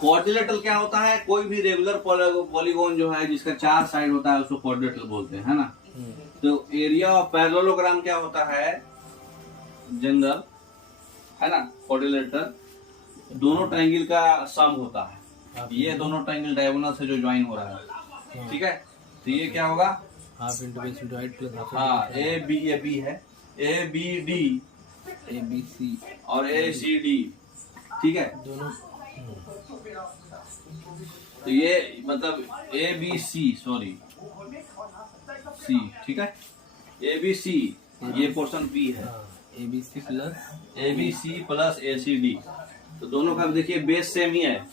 Quadrilateral क्या होता है? कोई भी रेगुलर पॉलीगोन जो है जिसका 4 साइड होता है उसको क्वाड्रिलेटरल बोलते हैं, है ना। तो एरिया ऑफ पैरेललोग्राम क्या होता है? जनरल, है ना। क्वाड्रिलेटरल दोनों ट्रायंगल का सम होता है। ये दोनों ट्रायंगल डायगोनल से जो ज्वाइन हो रहा है, ठीक है। तो ये क्या होगा? Half into base into height plus half. हाँ, ए बी, ये बी है, A B D, A B C और ए सी डी, ठीक है। दोनों। तो ये मतलब ए बी सी, सॉरी सी, ठीक है। ए बी सी, ये पोर्शन बी है, A B C plus A C D. तो दोनों का देखिए बेस सेम ही है।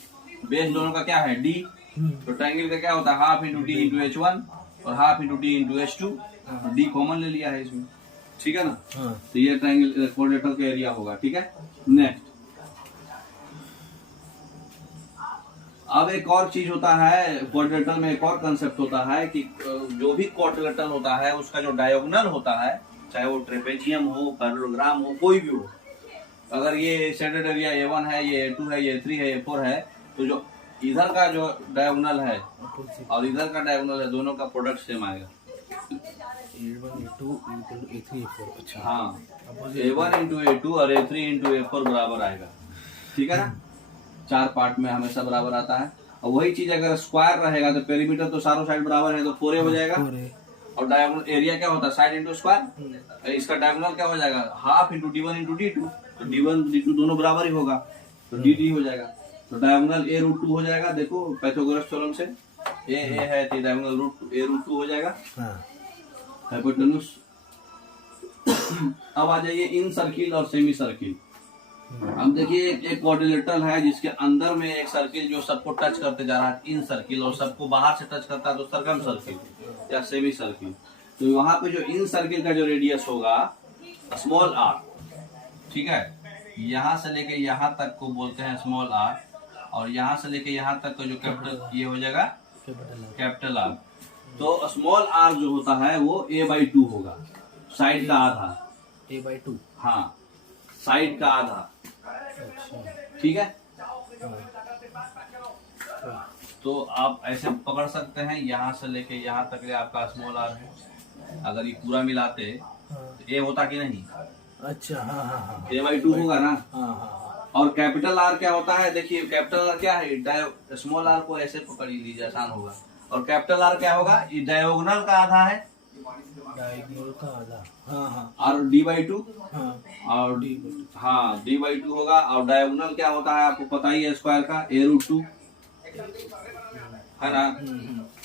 बेस दोनों का क्या है? डी। तो ट्रायंगल का क्या होता है? Half into D into H one और half into D into H two. D common ले लिया है इसमें, ठीक है ना। तो ये ट्रायंगल क्वाड्रिलेटरल का एरिया होगा, ठीक है। नेक्स्ट, अब एक और चीज होता है क्वाड्रिलेटरल में, एक और कंसेप्ट होता है कि जो भी क्वाड्रिलेटरल होता है उसका जो डायगोनल होता है, चाहे वो ट्रेपेजियम हो, पैरेललोग्राम हो, कोई भी हो, अगर ये सेंट्रल एरिया A1 है, ये A2 है, ये A3 है, A4 है, तो जो इधर का जो डायगोनल है और इधर का डायगोनल है, दोनों का प्रोडक्ट सेम आएगा। A1 A2 A3 A4। अच्छा, हाँ, A1 इंटू A2 और A3 इंटू A4 बराबर आएगा, ठीक है ना। 4 पार्ट में हमेशा बराबर आता है। और वही चीज अगर स्क्वायर रहेगा तो पेरीमीटर तो चारों साइड बराबर है, तो 4A हो जाएगा। और डायगोनल एरिया क्या होता है? Side into square. इसका डायगोनल क्या हो जाएगा? Half into D1 into D2। तो D1 D2 दोनों बराबर ही होगा, तो DD हो जाएगा। तो डायगोनल A√2 हो जाएगा। देखो पाइथागोरस थ्योरम से A है तो डायगोनल A√2 हो जाएगा। हाइपोटेन्यूज। अब आ जाइए इन सर्किल और सेमी सर्किल। अब देखिए एक क्वाड्रिलेटरल है जिसके अंदर में एक सर्किल जो सबको टच करते जा रहा है, इन सर्किल, और सबको बाहर से टच करता है तो सर्कम सर्किल या सेमी सर्किल। तो वहां पे जो इन सर्किल का जो रेडियस होगा स्मॉल आर, ठीक है। यहाँ से लेके यहाँ तक को बोलते हैं स्मॉल आर, और यहाँ से लेके यहाँ तक का जो कैपिटल, ये हो जाएगा कैपिटल आर। तो स्मॉल आर जो होता है वो A/2 होगा, साइड का आधा। A/2, हाँ, साइड का आधा, ठीक है। तो आप ऐसे पकड़ सकते हैं, यहाँ से लेके यहाँ तक आपका स्मॉल आर है। अगर ये पूरा मिलाते तो ए होता कि नहीं? अच्छा, हाँ, A/2 होगा ना। हाँ। और कैपिटल आर क्या होता है? देखिए कैपिटल आर क्या है? स्मॉल आर को ऐसे पकड़ लीजिए, आसान होगा। और कैपिटल आर क्या होगा? ये डायगोनल का आधा है, डायगोनल का आधा, हाँ। और D/2, हाँ, और हाँ D/2 होगा। और डायगोनल क्या होता है आपको पता ही है, स्क्वायर का A√2, है ना।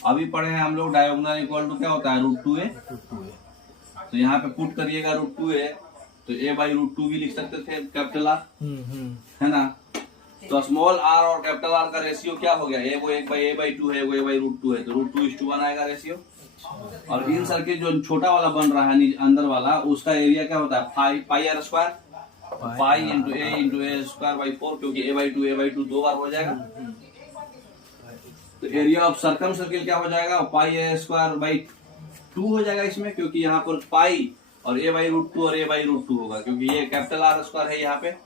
अभी पढ़े हैं हम लोग डायगोनल इक्वल टू क्या होता है? √2A। तो यहाँ पे पुट करिएगा √2A, तो A/√2 भी लिख सकते थे कैपिटल आर, है ना। तो स्मॉल आर और कैपिटल आर का रेशियो क्या हो गया? वो 1/A/2 है, वो A/√2 है, तो √2:1 आएगा रेशियो। और इन सर्किल जो छोटा वाला बन रहा है अंदर वाला, उसका एरिया क्या होता है? Pi R square, pi into A square by 4, क्योंकि A/2 दो बार हो जाएगा। तो एरिया ऑफ सर्कम सर्किल क्या हो जाएगा? पाई A स्क्वायर बाई 2 हो जाएगा इसमें, क्योंकि यहाँ पर पाई और A/√2 और A/√2 होगा, क्योंकि ये कैपिटल आर स्क्वायर है यहाँ पे।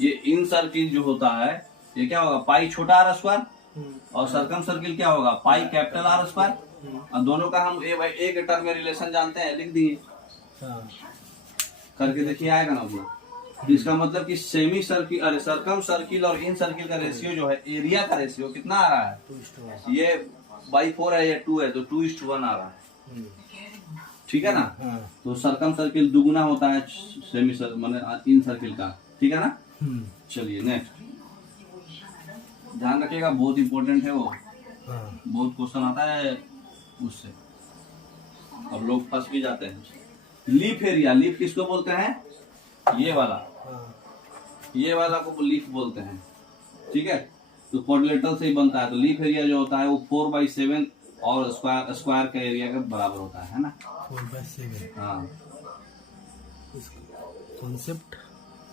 ये इन सर्किल जो होता है ये क्या होगा? पाई छोटा आर स्क्वायर, और सर्कम सर्किल क्या होगा? Pi capital R square. और दोनों का हम A के टर्म में रिलेशन जानते हैं, लिख दिए, करके देखिए आएगा ना वो। इसका मतलब कि सेमी सर्किल, अरे सर्कम सर्किल और इन सर्किल का रेशियो जो है, एरिया का रेशियो कितना आ रहा है? 2:1। ये बाई 4 है, ये 2 है, तो 2:1 आ रहा है, ठीक है ना। तो सर्कम सर्किल दुगुना होता है सेमी सर्किल माने इन सर्किल का, ठीक है ना। चलिए नेक्स्ट, ध्यान रखिएगा, बहुत इंपॉर्टेंट है वो, बहुत क्वेश्चन आता है उससे, और लोग फंस भी जाते हैं। लीफ एरिया, लीफ किसको बोलते हैं? ये वाला को लीफ बोलते हैं, ठीक है। तो क्वाड्रिलेटरल से ही बनता है, तो लीफ एरिया जो होता है वो 4/7 और स्क्वायर का एरिया के बराबर होता है ना। 4/7। हाँ,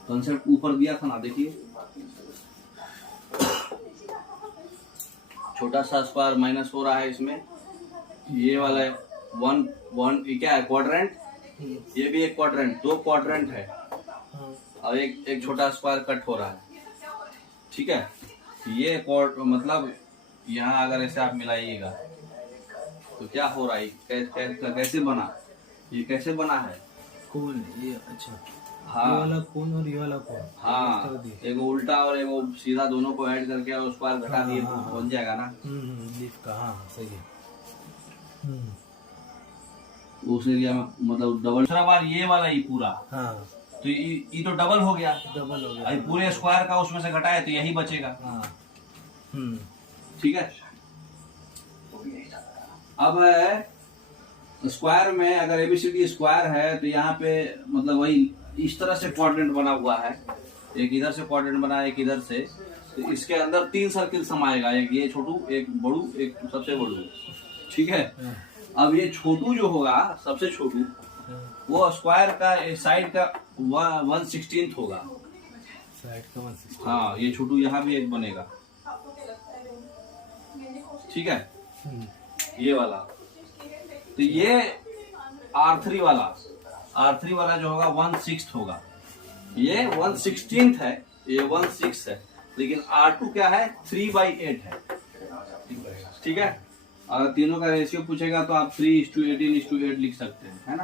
कॉन्सेप्ट ऊपर दिया था ना, देखिए छोटा सा स्क्वायर माइनस हो रहा है इसमें। ये वाला 1 क्या है? क्वाड्रेंट। ये भी एक क्वाड्रेंट, 2 क्वाड्रेंट है, और एक छोटा स्क्वायर कट हो रहा है, ठीक है। ये कॉर्ड मतलब यहाँ अगर ऐसे आप मिलाइएगा तो क्या हो रहा है, कैसे बना, ये कैसे बना है? कौन ये? अच्छा, हाँ ये वाला कौन और ये वाला कौन? हाँ, एगो उल्टा और एगो सीधा दोनों को ऐड करके और उसको घटा हाँ, दिए हाँ, तो हाँ। बन जाएगा ना। लीफ का, हाँ सही है। उस एरिया में मतलब डबल। दूसरा बार ये वाला ही पूरा, हाँ तो ये तो डबल हो गया, डबल हो गया। अभी पूरे स्क्वायर का उसमें से घटाए तो यही बचेगा। हाँ ठीक है। अब है स्क्वायर में, अगर एबीसीडी स्क्वायर है तो यहाँ पे मतलब वही इस तरह से क्वाड्रेंट बना हुआ है, एक इधर से क्वाड्रेंट बना है, एक इधर से, तो इसके अंदर 3 सर्किल समाएगा, एक ये छोटू, एक बड़ू, एक सबसे बड़ू। ठीक है। अब ये छोटू जो होगा, सबसे छोटू, वो स्क्वायर का साइड का 1/16 होगा। साइड का 1/16। हाँ, ये छोटू यहाँ भी एक बनेगा। ठीक है, ये वाला। तो ये R3 वाला जो होगा 1/6 होगा, ये 1/16 है, ये 1/6 है, लेकिन R2 क्या है, 3/8 है। ठीक है। अगर तीनों का रेशियो पूछेगा तो आप 3:18:8 लिख सकते हैं, है ना।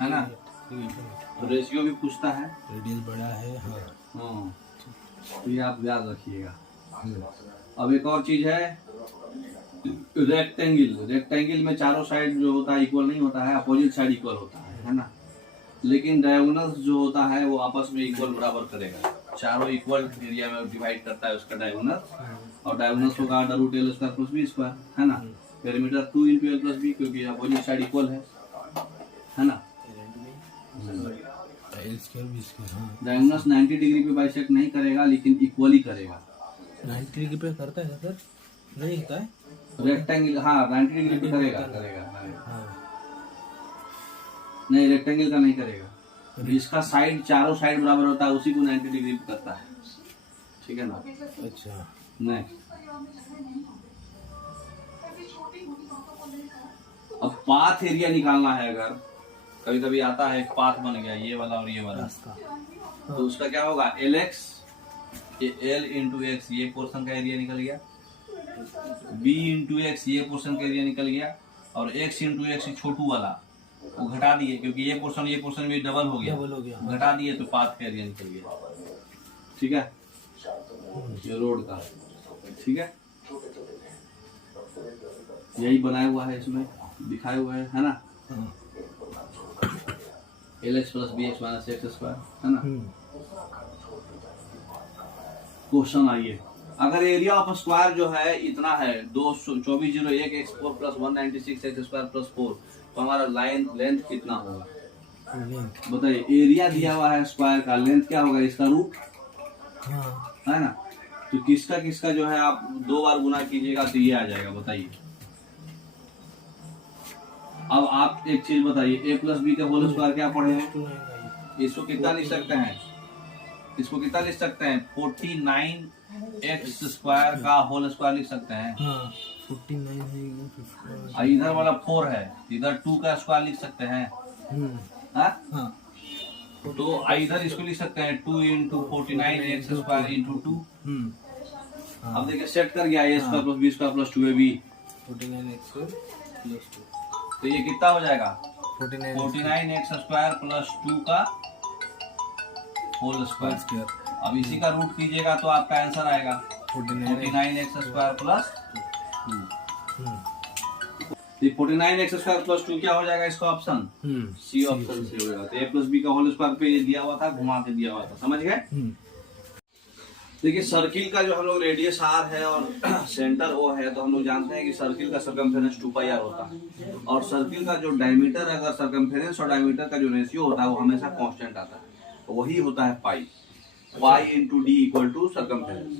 है ना, तो रेशियो भी पूछता है, रेडियस बड़ा है। हाँ हाँ, तो ये आप याद रखिएगा। अब एक और चीज है, रेक्टेंगल में चारों साइड जो होता है इक्वल नहीं होता है, अपोजिट साइड इक्वल होता है ना। लेकिन डायगोनल्स जो होता है वो आपस में इक्वल बराबर करेगा, चारों इक्वल एरिया में डिवाइड करता है उसका डायगोनल, और डायगोनल्स होगा √L² + B², है ना। पेरीमीटर 2 × L + B, क्योंकि अपोजिट साइड इक्वल है ना। डायगोनल्स 90 डिग्री पे बाइसेक्ट नहीं करेगा, लेकिन इक्वली करेगा। 90 डिग्री पे करता है सर? नहीं होता है रेक्टेंगल, हाँ 90 डिग्री पे करेगा। हाँ। नहीं, रेक्टेंगल का नहीं करेगा, इसका साइड, चारों साइड बराबर होता है, उसी को 90 डिग्री पे करता है। ठीक है ना। अच्छा, नहीं, अब पाथ एरिया निकालना है, अगर कभी कभी आता है एक पाथ बन गया ये वाला और ये वाला, तो उसका क्या होगा, LX, ये L × X ये पोर्शन का एरिया निकल गया, B × X ये पोर्शन का एरिया निकल गया, और X × X छोटू वाला वो घटा दिए, क्योंकि ये पोर्शन भी डबल हो गया, घटा दिए तो पाथ का एरिया निकल गया। ठीक है, ये रोड का। ठीक है, यही बनाया हुआ है, इसमें दिखाए हुए है ना। LH + BX - X², है ना। क्वेश्चन आइए, अगर एरिया ऑफ स्क्वायर जो है इतना है 224,001x4 + 196x² + 4, तो हमारा लाइन लेंथ कितना होगा बताइए। एरिया दिया हुआ है स्क्वायर का, लेंथ क्या होगा, इसका रूट, है ना। तो किसका जो है आप 2 बार गुना कीजिएगा तो ये आ जाएगा, बताइए। अब आप एक चीज बताइए, A + B का होल स्क्वायर क्या पढ़े हैं, इसको कितना लिख सकते हैं, 49x² का होल स्क्वायर लिख सकते हैं। 49 है, और इधर वाला 4 है, इधर 2 का स्क्वायर लिख सकते हैं। हाँ? तो इधर इसको लिख सकते हैं 2 × 49x² × 2। अब देखिए सेट कर गया, A² + B² + 2AB, 49x² + 2, तो ये कितना हो जाएगा, 49x² + 2 का होल स्क्वायर। अब इसी का रूट कीजिएगा तो आपका आंसर आएगा 49x² + 2। 49x² + 2 क्या हो जाएगा, इसका ऑप्शन C ऑप्शन से होगा। तो A + B का होल स्क्वायर पे ये दिया हुआ था, घुमा के दिया हुआ था, समझ गए। देखिए सर्किल का जो हम लोग रेडियस R है और सेंटर O है, तो हम लोग जानते हैं कि सर्किल का सर्कमफेरेंस 2πr होता है, और सर्किल का जो डायमीटर, अगर सर्कमफेरेंस और डायमीटर का जो रेशियो होता है वो हमेशा कांस्टेंट आता है, तो वही होता है पाई × d = सर्कमफेरेंस।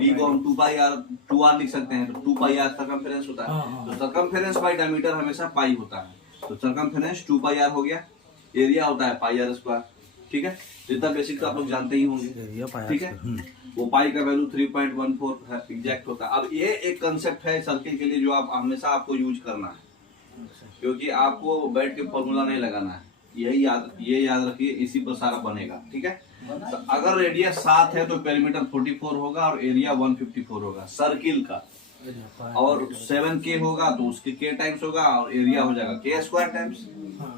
d को हम 2r लिख सकते हैं, तो 2πr सर्कमफेरेंस होता है, तो सर्कमफेरेंस बाय डायमीटर हमेशा पाई होता है, तो सर्कमफेरेंस 2πr हो गया, एरिया होता है πr²। ठीक है, जितना बेसिक तो आप लोग जानते ही होंगे। ठीक है, वो पाई का वैल्यू 3.14 एग्जैक्ट होता है। अब ये एक कंसेप्ट है सर्किल के लिए जो आप हमेशा आपको यूज करना है, क्योंकि आपको बैठ के फॉर्मूला नहीं लगाना है, ये याद रखिए, इसी पर सारा बनेगा। ठीक है, तो अगर रेडियस 7 है तो पेरीमीटर 44 होगा और एरिया 154 होगा सर्किल का, और 7K होगा तो उसके K टाइम्स होगा और एरिया हो जाएगा K² टाइम्स,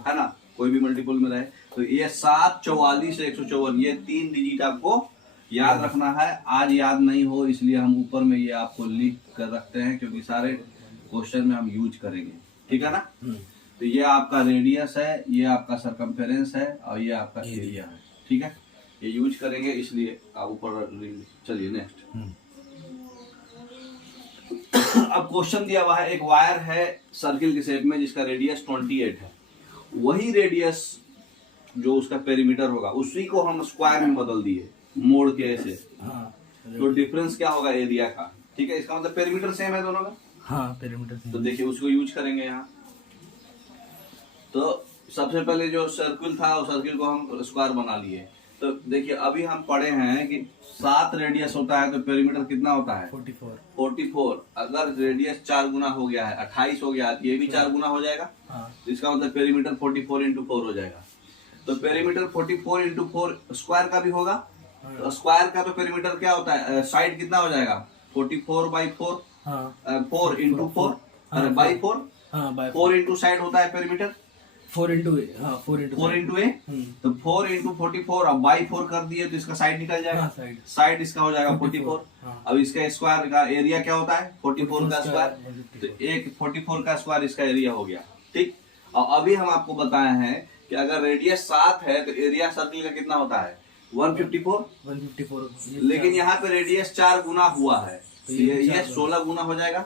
है ना, कोई भी मल्टीपल में रहे। तो ये 7, 44, 154 ये 3 डिजिट आपको याद रखना है। आज याद नहीं हो इसलिए हम ऊपर में ये आपको लिख कर रखते हैं, क्योंकि सारे क्वेश्चन में हम यूज करेंगे। ठीक है ना। तो ये आपका रेडियस है, ये आपका सरकमफेरेंस है और ये आपका एरिया है। ठीक है, ये यूज करेंगे इसलिए आप ऊपर। चलिए नेक्स्ट। अब क्वेश्चन दिया हुआ है, एक वायर है सर्किल के शेप में जिसका रेडियस 28 है। वही रेडियस जो उसका पेरीमीटर होगा उसी को हम स्क्वायर में बदल दिए मोड़ के ऐसे। तो डिफरेंस क्या होगा एरिया का। ठीक है, इसका मतलब पेरीमीटर सेम है दोनों का। हाँ, पेरीमीटर सेम। तो देखिए उसको यूज करेंगे यहाँ। तो सबसे पहले जो सर्किल था उस सर्किल को हम स्क्वायर बना लिए। तो देखिए अभी हम पढ़े हैं कि 7 रेडियस होता है तो पेरीमीटर कितना होता है 44। अगर रेडियस 4 गुना हो गया है 28 हो गया, ये भी 4 गुना हो जाएगा। तो इसका मतलब पेरीमीटर 44 × 4 हो जाएगा। तो पेरीमीटर 44 × 4 स्क्वायर का भी होगा। तो स्क्वायर का तो पेरीमीटर क्या होता है, साइड कितना हो जाएगा 44/4, 4 × 4 बाई 4, 4 इंटू साइड होता है पेरीमीटर 4 × A। 4 इंटू ए। तो 4 × 44 अब बाई 4 कर दिए तो इसका साइड निकल जाएगा। साइड इसका हो जाएगा 44। अब इसका स्क्वायर का एरिया क्या होता है 44 का स्क्वायर। तो एक 44 का स्क्वायर इसका एरिया हो गया। ठीक, और अभी हम आपको बताए हैं कि अगर रेडियस 7 है तो एरिया सर्किल का कितना होता है 154। लेकिन यहाँ पे रेडियस 4 गुना हुआ है तो ये 16 गुना हो जाएगा।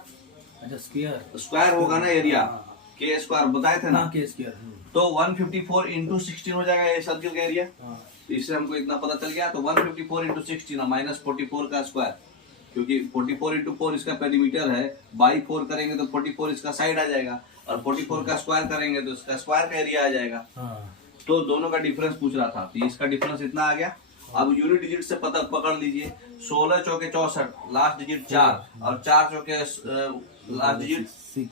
स्क्वायर होगा ना एरिया, K² बताए थे ना, K²। तो 154 × 16 हो जाएगा ये सर्किल का एरिया। तो इससे हमको इतना पता चल गया। तो 154 × 16 माइनस 44 का स्क्वायर, क्योंकि 44 × 4 इसका पेरीमीटर है, बाई 4 करेंगे तो 44 इसका साइड आ जाएगा, और 44 का स्क्वायर करेंगे तो इसका स्क्वायर का एरिया आ जाएगा। तो दोनों का डिफरेंस पूछ रहा था, तो इसका डिफरेंस इतना आ गया। अब यूनिट डिजिट से पता पकड़ लीजिए, 16 चौके 64, लास्ट डिजिट 4, और 4 चौके लास्ट डिजिट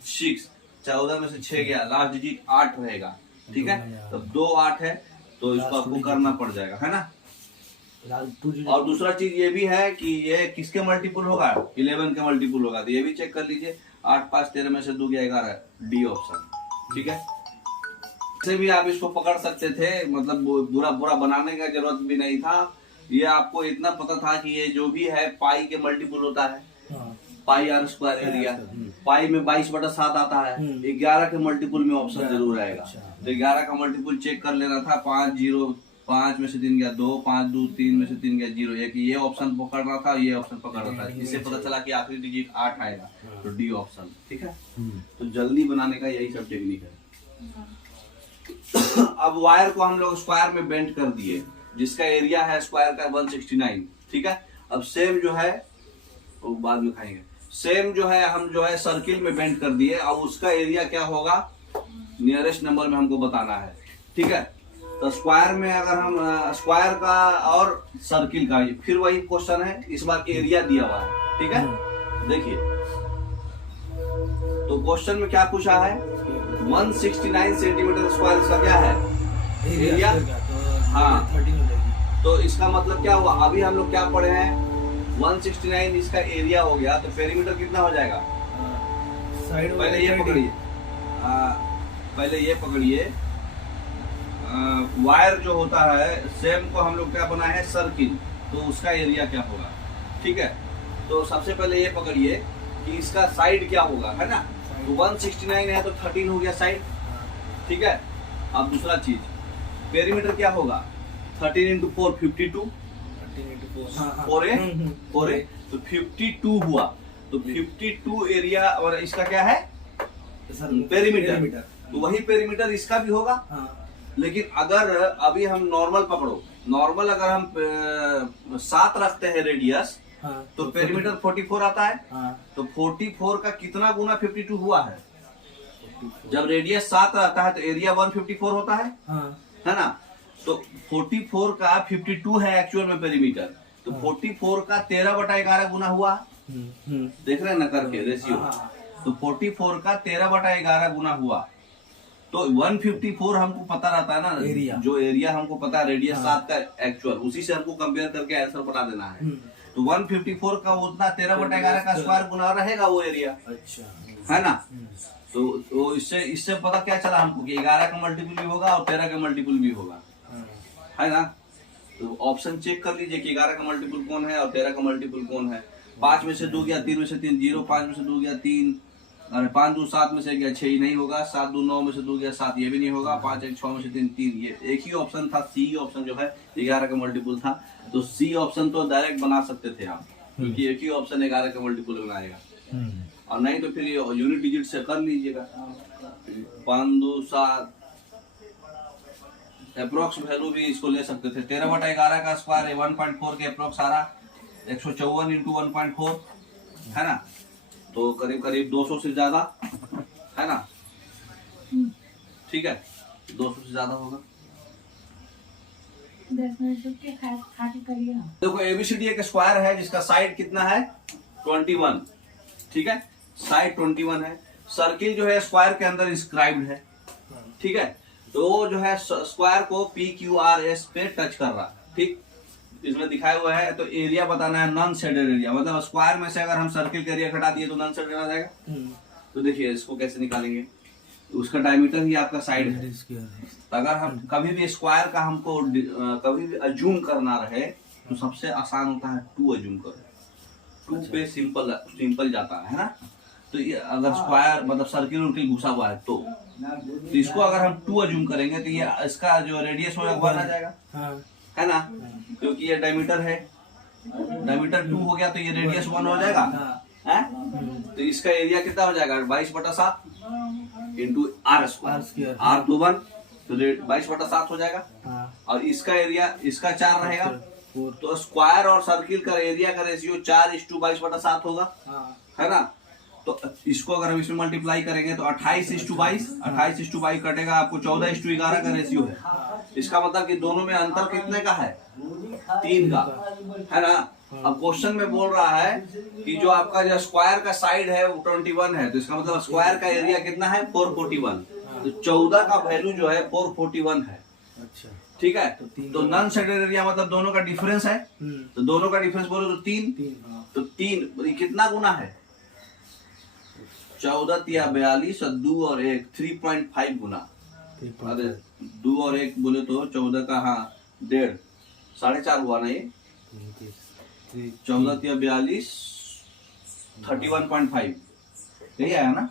6, 14 में से 6 गया, लास्ट डिजिट 8 रहेगा। ठीक है, तो 2 8 है तो इसको आपको करना पड़ जाएगा, है ना। और दूसरा चीज ये भी है कि ये किसके मल्टीपल होगा 11 के मल्टीपल होगा। तो ये भी चेक कर लीजिए, 8 5 13 में से 2 गया 11, डी ऑप्शन। ठीक है, से भी आप इसको पकड़ सकते थे, मतलब बुरा बुरा बनाने का जरूरत भी नहीं था। ये आपको इतना पता था कि ये जो भी है पाई के मल्टीपल होता है, पाई R² एरिया। पाई में 22/7 आता है, 11 के मल्टीपल में ऑप्शन जरूर आएगा। तो 11 का मल्टीपल चेक कर लेना था, 5 0, 5 में से 3 गया 2, 5 2 3 में से 3 गया 0, एक ये ऑप्शन पकड़ रहा था, ये ऑप्शन पकड़ रहा था। इससे पता चला कि आखिरी डिजिट 8 आएगा, तो डी ऑप्शन। ठीक है, तो जल्दी बनाने का यही सब टेक्निक है। अब वायर को हम लोग स्क्वायर में बेंड कर दिए, जिसका एरिया है स्क्वायर का 169। ठीक है, अब सेम जो है वो बाद में खाएंगे। सेम जो है हम जो है सर्किल में बेंड कर दिए, और उसका एरिया क्या होगा नियरेस्ट नंबर में हमको बताना है। ठीक है, तो स्क्वायर में अगर हम स्क्वायर का और सर्किल का फिर वही क्वेश्चन है, इस बार एरिया दिया हुआ है। ठीक है, देखिए तो क्वेश्चन में क्या पूछा है 169 सेंटीमीटर स्क्वायर इसका क्या है एरिया। हाँ, तो इसका मतलब क्या हुआ, अभी हम लोग क्या पढ़े हैं 169 इसका एरिया हो गया, तो पेरीमीटर कितना हो जाएगा। पहले ये पकड़िए, वायर जो होता है सेम को हम लोग क्या बनाए हैं सर्किल, तो उसका एरिया क्या होगा। ठीक है, तो सबसे पहले ये पकड़िए कि इसका साइड क्या होगा, है ना। तो 169 है तो 13 हो गया साइड। ठीक है, अब दूसरा चीज पेरीमीटर क्या होगा 13 × 4 52, 4 तो 52 हुआ। तो 52 एरिया और इसका क्या है पेरीमीटर। तो वही पेरीमीटर इसका भी होगा। लेकिन अगर अभी हम नॉर्मल पकड़ो, नॉर्मल अगर हम 7 रखते हैं रेडियस, तो पेरीमीटर 44 आता है। तो 44 का कितना गुना 52 हुआ है। जब रेडियस 7 रहता है तो एरिया 154 होता है ना। तो 44 का 52 है एक्चुअल में पेरीमीटर, तो 44 का 13/11 गुना हुआ। देख रहे हैं ना करके रेशियो। तो 44 का 13/11 गुना हुआ, तो 154 हमको पता रहता है ना, एरिया। जो एरिया हमको पता है रेडियस 7 का एक्चुअल, उसी से हमको कंपेयर करके आंसर बता देना है। तो 154 का उतना 13/11 का स्क्वायर गुना रहेगा वो एरिया, अच्छा है ना। तो इससे पता क्या चला हमको कि 11 का मल्टीपल भी होगा और 13 का मल्टीपल भी होगा, है ना। तो ऑप्शन चेक कर लीजिए कि 11 का मल्टीपल कौन है और 13 का मल्टीपल कौन है। 5 में से 2 गया, 3 में से 3 0, 5 में से 2 गया 3, अरे 5 2 7 में से गया 6, ही नहीं होगा। 7 2 9 में से 2 गया 7, ये भी नहीं होगा। 5 1 6 में से 3 3, ये एक ही ऑप्शन था, सी ऑप्शन जो है 11 का मल्टीपल था। तो सी ऑप्शन तो डायरेक्ट बना सकते थे आप, क्योंकि एक ही ऑप्शन 11 का मल्टीपल बनाएगा। और नहीं तो फिर यूनिट डिजिट से कर लीजिएगा। 5 2 7 अप्रोक्स वैल्यू भी इसको ले सकते थे। 13/11 का स्क्वायर 1.4 के अप्रोक्स आ रहा, 154 इंटू 1.4, है ना। तो करीब करीब 200 से ज्यादा, है ना। ठीक है, 200 से ज्यादा होगा। देखो एबीसीडी एक स्क्वायर है जिसका साइड कितना है 21, ठीक है, साइड 21 है। सर्किल जो है स्क्वायर के अंदर इंस्क्राइब्ड है, ठीक है। तो वो जो है स्क्वायर को PQRS पे टच कर रहा, ठीक, इसमें दिखाया हुआ है। तो एरिया बताना है नॉन शेडेड एरिया, मतलब स्क्वायर में से अगर हम सर्किल का एरिया घटा दिए तो नॉन शेडेड आ जाएगा। तो देखिए इसको कैसे निकालेंगे, उसका डायमीटर ही आपका साइड है। तो अगर हम कभी भी स्क्वायर का हमको कभी भी अज्यूम करना रहे तो सबसे आसान होता है 2 अज्यूम करो। 2 पे सिंपल जाता है ना। तो ये अगर स्क्वायर मतलब सर्किल उनके घुसा हुआ है तो इसको अगर हम 2 अज्यूम करेंगे तो ये इसका जो रेडियस होगा 1 आ जाएगा, है ना, क्योंकि ये डायमीटर है। डायमीटर 2 हो गया तो ये रेडियस 1 हो जाएगा, है। तो इसका एरिया कितना हो जाएगा 22/7 इंटू R स्क्वायर, R तो 1 तो 22/7 हो जाएगा। और इसका एरिया इसका 4 रहेगा, तो स्क्वायर और सर्किल का एरिया का रेशियो 4:22/7 होगा, है ना। तो इसको अगर हम इसमें मल्टीप्लाई करेंगे तो 28:22, 28:22 कटेगा, आपको 14:11 का रेशियो है। इसका मतलब कि दोनों में अंतर कितने का है 3 का, है ना। अब क्वेश्चन में बोल रहा है कि जो आपका जो स्क्वायर का साइड है वो 21 है, तो इसका मतलब स्क्वायर का एरिया कितना है 441। तो 14 का वैल्यू जो है 441 है, ठीक है। तो नॉन शेडेड एरिया मतलब दोनों का डिफरेंस है, तो दोनों का डिफरेंस बोलो तो 3, तो 3 कितना गुना है 14 या 42 और 2 और 1 3.5 गुना। अरे 2 और 1 बोले तो 14 का, हाँ 1.5 4.5 हुआ ना ये। 14 या 42 31.5 यही आया ना।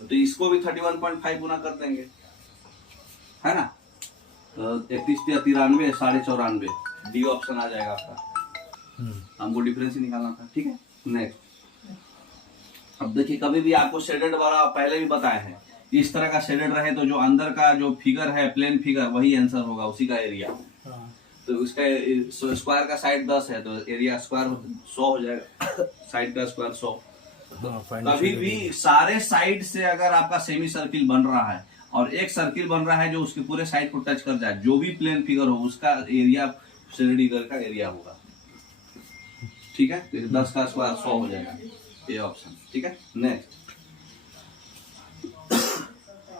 तो इसको भी 31.5 गुना कर देंगे, है ना। तो 31 या 93 94 डी ऑप्शन आ जाएगा आपका। हमको डिफरेंस ही निकालना था, ठीक है। नेक्स्ट, अब देखिए कभी भी आपको शेडेड वाला पहले भी बताए हैं, इस तरह का शेडेड रहे तो जो अंदर का जो फिगर है प्लेन फिगर वही आंसर होगा, उसी का एरिया। तो उसका स्क्वायर का साइड 10 है तो एरिया स्क्वायर 100 हो जाएगा, साइड का स्क्वायर 100। कभी भी सारे साइड से अगर आपका सेमी सर्किल बन रहा है और एक सर्किल बन रहा है जो उसके पूरे साइड को टच कर जाए, जो भी प्लेन फिगर हो उसका एरिया शेडेड का एरिया होगा, ठीक है। तो 10 का स्क्वायर 100 हो जाएगा, ये ऑप्शन, ठीक है। नेक्स्ट,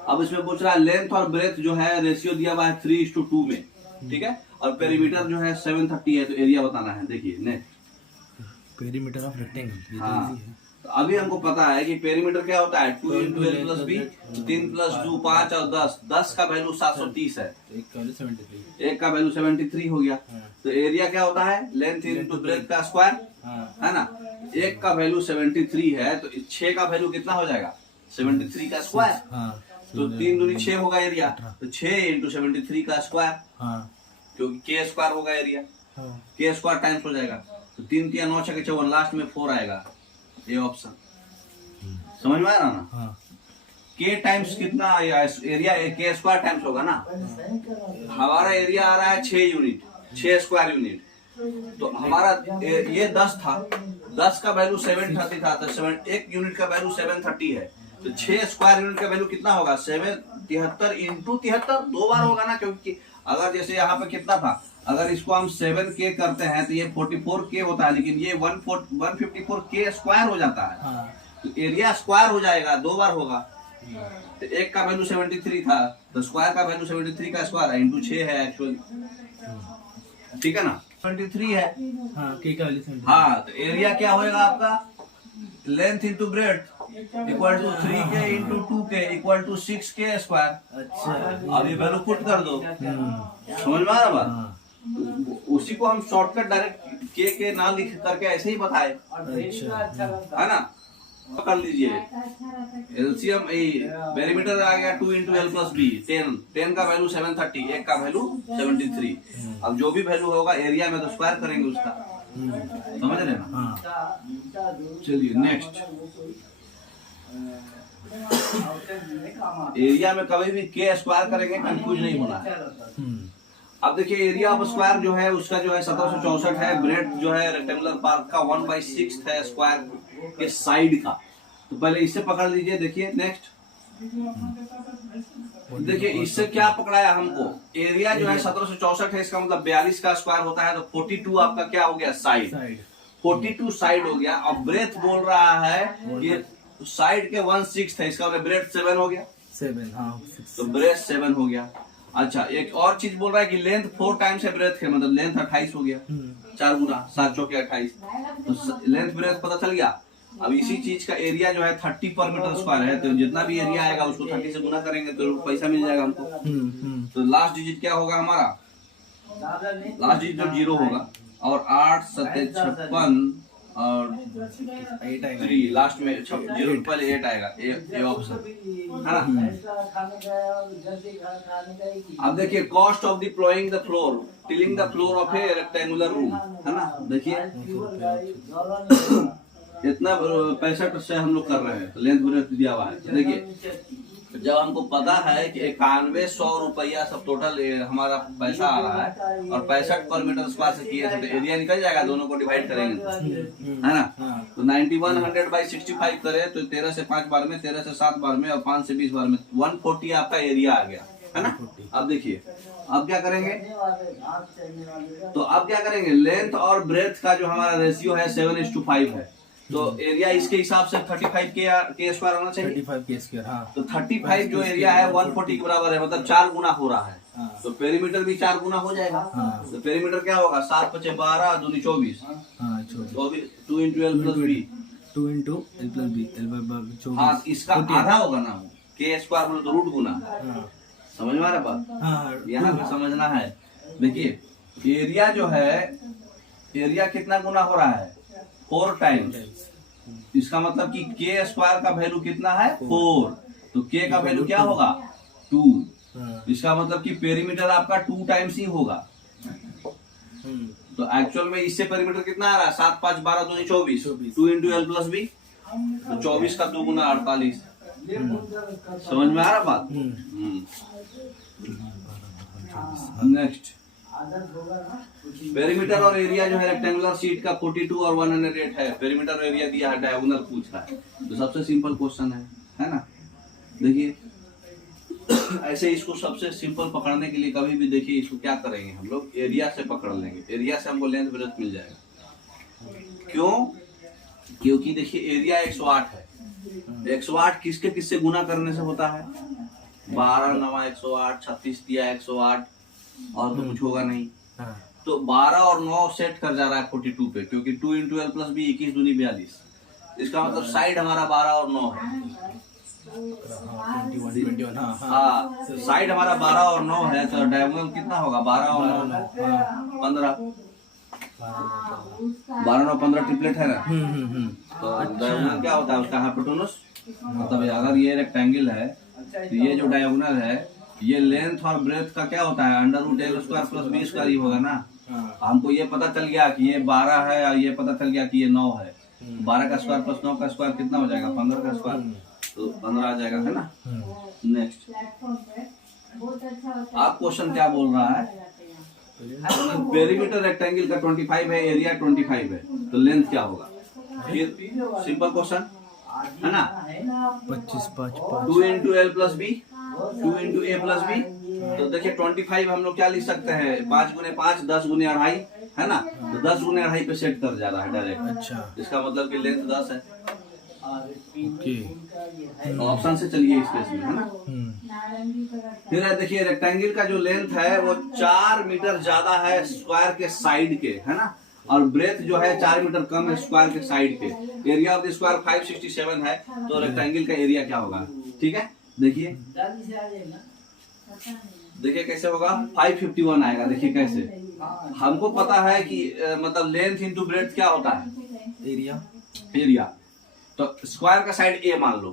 अब इसमें पूछ रहा है लेंथ और ब्रेथ जो है रेशियो दिया हुआ है 3:2 में, ठीक है। और पेरीमीटर जो है 730 है, तो एरिया बताना है। देखिए नेक्स्ट, पेरीमीटर ऑफ रेक्टेंगल। हाँ, तो अभी हमको पता है कि पेरीमीटर क्या होता है 2 × L + B, 3 + 2 5 और 10, 10 का वैल्यू 730 है, एक का वैल्यू 73 हो गया। तो एरिया क्या होता है लेंथ इंटू ब्रेथ का स्क्वायर, है ना। एक का वैल्यू 73 है तो 6 का वैल्यू कितना हो जाएगा 73 का स्क्वायर, तो 3 दूनी 6 होगा एरिया, तो 6 × 73 का स्क्वायर, क्योंकि के स्क्वायर होगा एरिया, के स्क्वायर टाइम्स हो जाएगा। तो 3 3 9 6 54, लास्ट में 4 आएगा, ये ऑप्शन समझ में आया ना। के टाइम्स कितना एरिया के स्क्वायर टाइम्स होगा ना। हमारा एरिया आ रहा है 6 यूनिट, 6 स्क्वायर यूनिट, तो हमारा ये 10 था, 10 का वैल्यू 730 था, तो 1 यूनिट का वैल्यू 730 है, तो 6 स्क्वायर यूनिट का वैल्यू कितना होगा 773 इंटू 73 2 बार होगा ना। क्योंकि अगर जैसे यहाँ पे कितना था, अगर इसको हम 7K करते हैं तो ये 44K होता है, लेकिन ये 154K स्क्वायर हो जाता है। तो एरिया स्क्वायर हो जाएगा, 2 बार होगा, तो एक का वैल्यू 73 था, तो स्क्वायर का वैल्यू 73 का स्क्वायर है इंटू 6 है एक्चुअली, ठीक है ना, 73 है। हाँ के का वैल्यू 73। हाँ, तो एरिया क्या होएगा आपका, length into breadth equal to 3k into 2k equal to 6k square. अच्छा अब ये वैल्यू पुट कर दो, समझ में आ रहा बात। हाँ, उसी को हम शॉर्टकट डायरेक्ट के ना लिख करके ऐसे ही बताए, अच्छा है ना। पकड़ लीजिए एलसीएम, पेरीमीटर आ गया 2 इंटू एल प्लस बी, 10 का वैल्यू 730, एक का वैल्यू 73। अब जो भी वैल्यू होगा एरिया में तो स्क्वायर करेंगे उसका, समझ रहे हैं ना। हाँ चलिए नेक्स्ट, एरिया में कभी भी के स्क्वायर करेंगे कंफ्यूज नहीं होना है। अब देखिए एरिया ऑफ स्क्वायर जो है उसका जो है 1764 है, ब्रेड जो है रेक्टेंगुलर पार्क का 1/6 है स्क्वायर के साइड का। तो पहले इससे पकड़ लीजिए, देखिए नेक्स्ट, देखिए इससे क्या पकड़ाया हमको, एरिया जो है 1764 है, इसका मतलब 42 का स्क्वायर होता है, तो 42 आपका क्या हो गया, साइड, 42 साइड हो गया। अब ब्रेथ बोल रहा है कि साइड के 1/6 है, इसका मतलब ब्रेथ 7 हो गया, 7 हाँ तो ब्रेथ 7 हो गया। अच्छा एक और चीज बोल रहा है कि लेंथ 4 टाइम्स है ब्रेथ के, मतलब लेंथ 28 हो गया, 4 गुना 7 चौके 28, तो लेंथ ब्रेथ पता चल गया। अब इसी चीज का एरिया जो है 30 पर मीटर स्क्वायर है, तो जितना भी एरिया आएगा उसको 30 से गुना करेंगे तो पैसा मिल जाएगा हमको। तो लास्ट डिजिट क्या होगा हमारा, लास्ट डिजिट जब 0 होगा और 8 7 56 और 3 लास्ट में 0 पहले 8 आएगा, ए ऑप्शन है ना। अब देखिए cost of deploying the floor, tilling the floor of A rectangular room, है ना। देखिए इतना 65 से हम लोग कर रहे हैं, तो लेंथ ब्रेथ दिया हुआ है। तो देखिए जब हमको पता है कि 9100 रुपया सब टोटल हमारा पैसा आ रहा है और 65 पर मीटर स्क्वायर से किए, तो एरिया निकल जाएगा, दोनों को डिवाइड करेंगे तो, है ना। तो 9100/65 करे तो 13 से 5 बार में, 13 से 7 बार में और 5 से 20 बार में 140 आपका एरिया आ गया, है ना। अब देखिए अब क्या करेंगे, तो अब क्या करेंगे, लेंथ और ब्रेथ का जो हमारा रेशियो है 7:5 है, तो एरिया इसके हिसाब से 35 के स्क्वायर होना चाहिए, 35 के स्क्वायर। हाँ तो 35 जो एरिया है 140 के बराबर है, मतलब 4 गुना हो रहा है। हाँ। तो पेरीमीटर भी 4 गुना हो जाएगा। हाँ। तो पेरीमीटर क्या होगा, 7 5 12 दूनी 24, हाँ 2 into L plus B, 2 into L plus B, L बार 24। हाँ इसका आधा होगा ना, वो के स्क्वायर बोले तो रूट गुना, समझ में आ रहा बात। हाँ यहाँ पे समझना है। देखिए एरिया जो है, एरिया कितना गुना हो रहा है, 4 टाइम्स, इसका मतलब कि के स्क्वायर का वैल्यू कितना है 4, तो के का वैल्यू क्या होगा 2, इसका मतलब कि पेरीमीटर आपका 2 टाइम्स ही होगा। तो एक्चुअल में इससे पेरीमीटर कितना आ रहा है, 7 5 12 दूनी 24, 2 इंटू एल प्लस बी, तो 24 का 2 गुना 48, समझ में आ रहा बात। नेक्स्ट पेरीमीटर और एरिया जो है रेक्टेंगुलर शीट का 42 और 108 है, पेरीमीटर और एरिया दिया है, डायगोनल पूछ रहा है, तो सबसे सिंपल क्वेश्चन है ना। देखिए ऐसे इसको सबसे सिंपल पकड़ने के लिए कभी भी देखिए इसको क्या करेंगे हम लोग, एरिया से पकड़ लेंगे, एरिया से हमको लेंथ ब्रेथ मिल जाएगा। क्यों, क्योंकि देखिए एरिया 108 है, 108 किसके किससे गुना करने से होता है, 12 9 108, 36 दिया 108 और तो कुछ होगा नहीं। तो 12 और 9 सेट कर जा रहा है 42 पे, क्योंकि 2 इंटू एल प्लस बी 21 दूनी 42, इसका मतलब साइड हमारा 12 और 9 है। 21 हाँ साइड हमारा 12 और 9 है, तो डायगोनल कितना होगा 12 और 9 15, 12 9 15 ट्रिपलेट है ना। तो डायगोनल क्या होता है उसका, हाइपोटेन्यूज, मतलब अगर ये रेक्टेंगल है तो ये जो डायगोनल है ये लेंथ और ब्रेथ का क्या होता है, under root L square plus B square ही होगा ना। हमको ये पता चल गया कि ये 12 है और ये पता चल गया कि ये 9 है, 12 का स्क्वायर प्लस 9 का स्क्वायर कितना हो जाएगा 15 का स्क्वायर, तो 15 आ जाएगा, है ना। नेक्स्ट आप क्वेश्चन क्या बोल रहा है, पेरीमीटर रेक्टेंगल का 25 है, एरिया 25 है, तो लेंथ क्या होगा, फिर सिंपल क्वेश्चन है ना। 25 5 2 into L plus B, 2 into A plus B, तो देखिए 25 हम लोग क्या लिख सकते हैं, 5 गुने 5 10 गुने 2.5 है ना, तो 10 गुने 2.5 पे सेट कर जा रहा है डायरेक्ट। अच्छा, इसका मतलब कि लेंथ 10 है। ओके। ऑप्शन से चलिए इस केस में, है ना। फिर देखिए रेक्टेंगल का जो लेंथ है वो 4 मीटर ज्यादा है स्क्वायर के साइड के, है ना, और ब्रेथ जो है 4 मीटर कम है स्क्वायर के साइड के। एरिया ऑफ द स्क्वायर 567 है, तो रेक्टेंगल का एरिया क्या होगा, ठीक है। देखिए कैसे होगा, 551 आएगा। देखिए कैसे, हमको पता है कि मतलब लेंथ इंटू ब्रेथ क्या होता है, एरिया। तो स्क्वायर का साइड ए मान लो,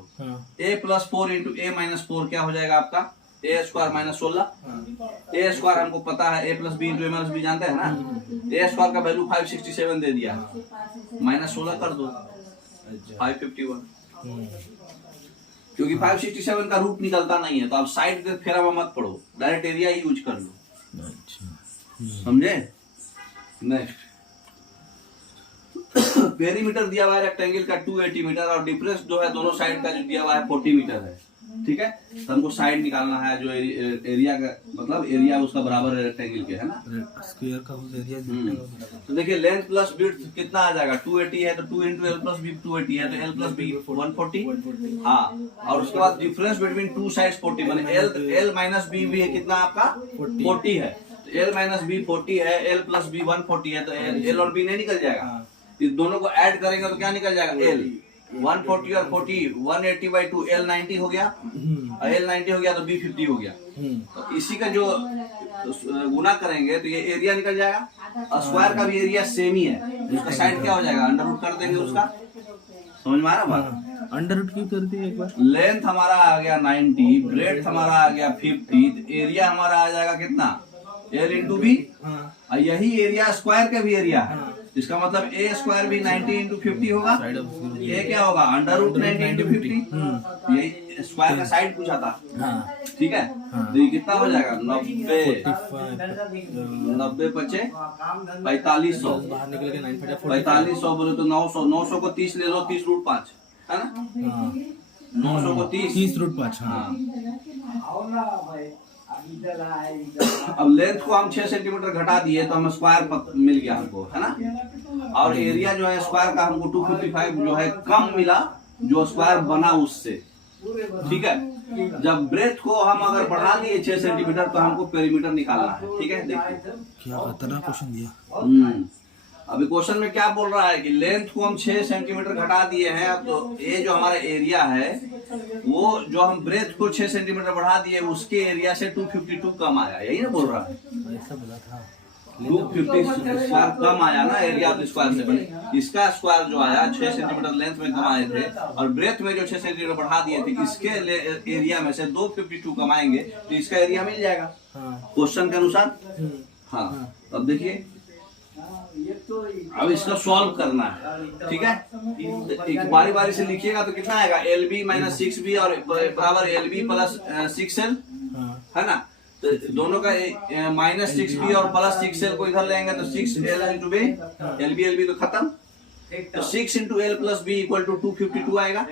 a plus 4 into A minus 4 क्या हो जाएगा आपका, ए स्क्वायर माइनस 16। ए स्क्वायर हमको पता है, ए प्लस बी इंटू ए माइनस बी जानते हैं ना। ए स्क्वायर का वैल्यू 567 दे दिया, माइनस 16 कर दो, 551। क्योंकि 567 का रूट निकलता नहीं है, तो आप साइड के फेरा में मत पड़ो, डायरेक्ट एरिया ही यूज कर लो, समझे। नेक्स्ट, पेरीमीटर दिया हुआ है रेक्टेंगल का 280 मीटर और डिफरेंस जो है दोनों साइड का जो दिया हुआ है 40 मीटर है, ठीक है। तो हमको साइड निकालना है, जो एरिया का मतलब एरिया उसका बराबर है रेक्टेंगल के, है ना, स्क्वायर का एरिया। तो देखिए लेंथ प्लस विड्थ कितना आ जाएगा, 280 है तो 2 इंटू एल प्लस बी 280 है, तो एल प्लस बी 140। हाँ, और उसके बाद डिफरेंस बिटवीन टू साइड्स 40, माने एल माइनस बी भी है कितना आपका 40 है, तो एल माइनस बी 40 है, एल प्लस बी 140 है, तो एल और बी नहीं निकल जाएगा। इस दोनों को ऐड करेंगे तो क्या निकल जाएगा, एल 140 और 40 180/2 एल 90 हो गया, और एल 90 हो गया तो बी 50 हो गया। तो इसी का जो गुना करेंगे तो ये एरिया निकल जाएगा, और स्क्वायर का भी एरिया सेम ही है, उसका साइड क्या हो जाएगा, अंडर रूट कर देंगे उसका, समझ में आ रहा बात। अंडर रूट क्यों कर दिया एक बार। लेंथ हमारा आ गया 90, ब्रेड्थ हमारा आ गया 50, एरिया हमारा आ जाएगा कितना, एल इंटू बी, और यही एरिया स्क्वायर का भी एरिया है, इसका मतलब ए स्क्वायर भी 90 इंटू 50 होगा, ये क्या होगा, अंडर रूट 90 इंटू 50। ये स्क्वायर का साइड पूछा था, ठीक है। तो ये कितना हो जाएगा, 90 बचे 4500, 4500 बोले तो 900 को 30 ले लो, 30 रूट 5 है ना, 900 को 30 रूट 5। हाँ, अब लेंथ को हम 6 सेंटीमीटर घटा दिए तो हमें स्क्वायर मिल गया हमको, है ना, और एरिया जो है स्क्वायर का हमको 255 जो है कम मिला, जो स्क्वायर बना उससे, ठीक है। जब ब्रेथ को हम अगर बढ़ा दिए 6 सेंटीमीटर तो हमको पेरीमीटर निकालना है, ठीक है। देखिए क्या खतरनाक क्वेश्चन दिया। अभी क्वेश्चन में क्या बोल रहा है कि लेंथ को हम 6 सेंटीमीटर घटा दिए हैं, तो ये जो हमारा एरिया है वो जो हम ब्रेथ को 6 सेंटीमीटर बढ़ा दिए उसके एरिया से 252 कम आया, यही ना बोल रहा है, ऐसा बोला था। 250 स्क्वायर कम आया ना एरिया ऑफ स्क्वायर से बने। इसका स्क्वायर जो आया 6 सेंटीमीटर लेंथ में कम आए थे, और ब्रेथ में जो 6 सेंटीमीटर बढ़ा दिए थे, इसके एरिया में से 252 कमाएंगे तो इसका एरिया मिल जाएगा क्वेश्चन के अनुसार। हाँ, अब देखिए अब इसका सॉल्व करना है, ठीक है। एक बारी बारी से लिखिएगा तो कितना आएगा, एल बी माइनस 6b और बराबर एल बी प्लस 6l, है ना। तो दोनों का माइनस 6b और प्लस 6l को इधर लेंगे तो 6l into B, L B तो खत्म, तो 6 into L plus B equal to 252 आएगा।